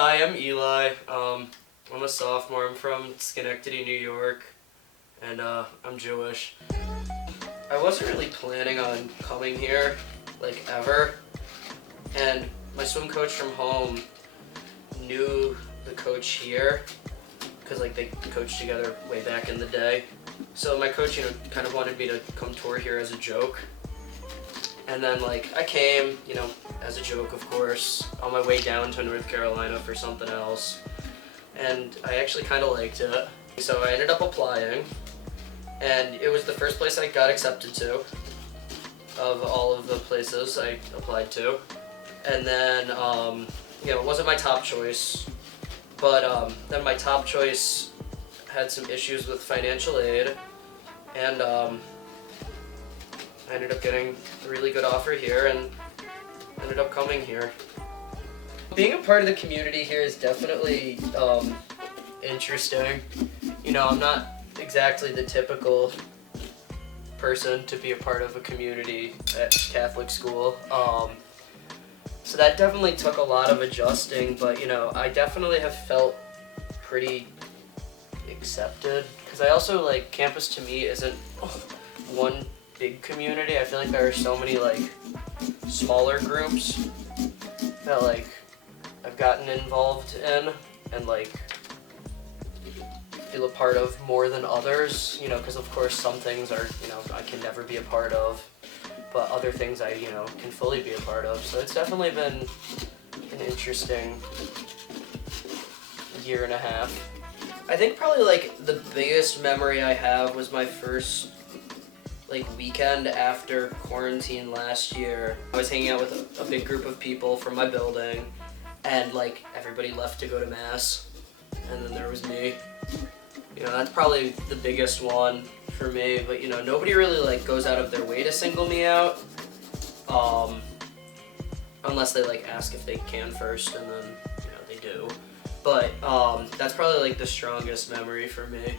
Hi, I'm Eli. I'm a sophomore. I'm from Schenectady, New York, and I'm Jewish. I wasn't really planning on coming here, like, ever, and my swim coach from home knew the coach here, because, like, they coached together way back in the day. So my coach, kind of wanted me to come tour here as a joke. And then, like, I came, as a joke, of course, on my way down to North Carolina for something else. And I actually kind of liked it. So I ended up applying, and it was the first place I got accepted to of all of the places I applied to. And then, it wasn't my top choice, but then my top choice had some issues with financial aid, and I ended up getting a really good offer here and ended up coming here. Being a part of the community here is definitely interesting. I'm not exactly the typical person to be a part of a community at Catholic school. So that definitely took a lot of adjusting, but I definitely have felt pretty accepted. Because I also, like, campus to me isn't one big community. I feel like there are so many, like, smaller groups that, like, I've gotten involved in and, like, feel a part of more than others, because of course some things are, I can never be a part of, but other things I, can fully be a part of. So it's definitely been an interesting year and a half. I think probably, like, the biggest memory I have was my first, like, weekend after quarantine last year. I was hanging out with a big group of people from my building, and, like, everybody left to go to mass, and then there was me. That's probably the biggest one for me, but, nobody really, like, goes out of their way to single me out, unless they, like, ask if they can first, and then, they do. But, that's probably, like, the strongest memory for me.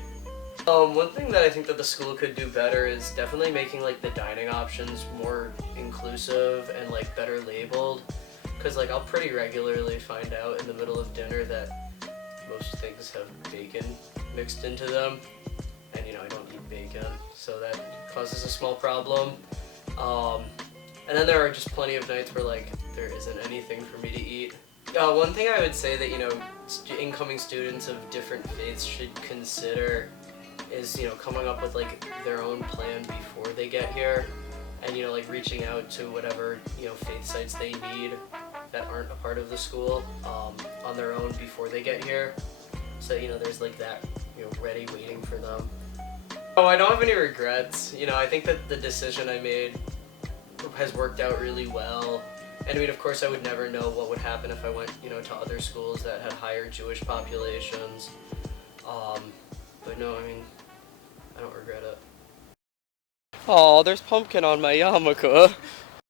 One thing that I think that the school could do better is definitely making, like, the dining options more inclusive and, like, better labeled. Because, like, I'll pretty regularly find out in the middle of dinner that most things have bacon mixed into them. And, I don't eat bacon, so that causes a small problem. And then there are just plenty of nights where, like, there isn't anything for me to eat. One thing I would say that, incoming students of different faiths should consider is, coming up with, like, their own plan before they get here, and, like, reaching out to whatever, faith sites they need that aren't a part of the school, on their own before they get here, so, there's, like, that, ready waiting for them. Oh, I don't have any regrets. I think that the decision I made has worked out really well. And I mean, of course, I would never know what would happen if I went, to other schools that had higher Jewish populations. But no, I mean, I don't regret it. Oh, there's pumpkin on my yarmulke.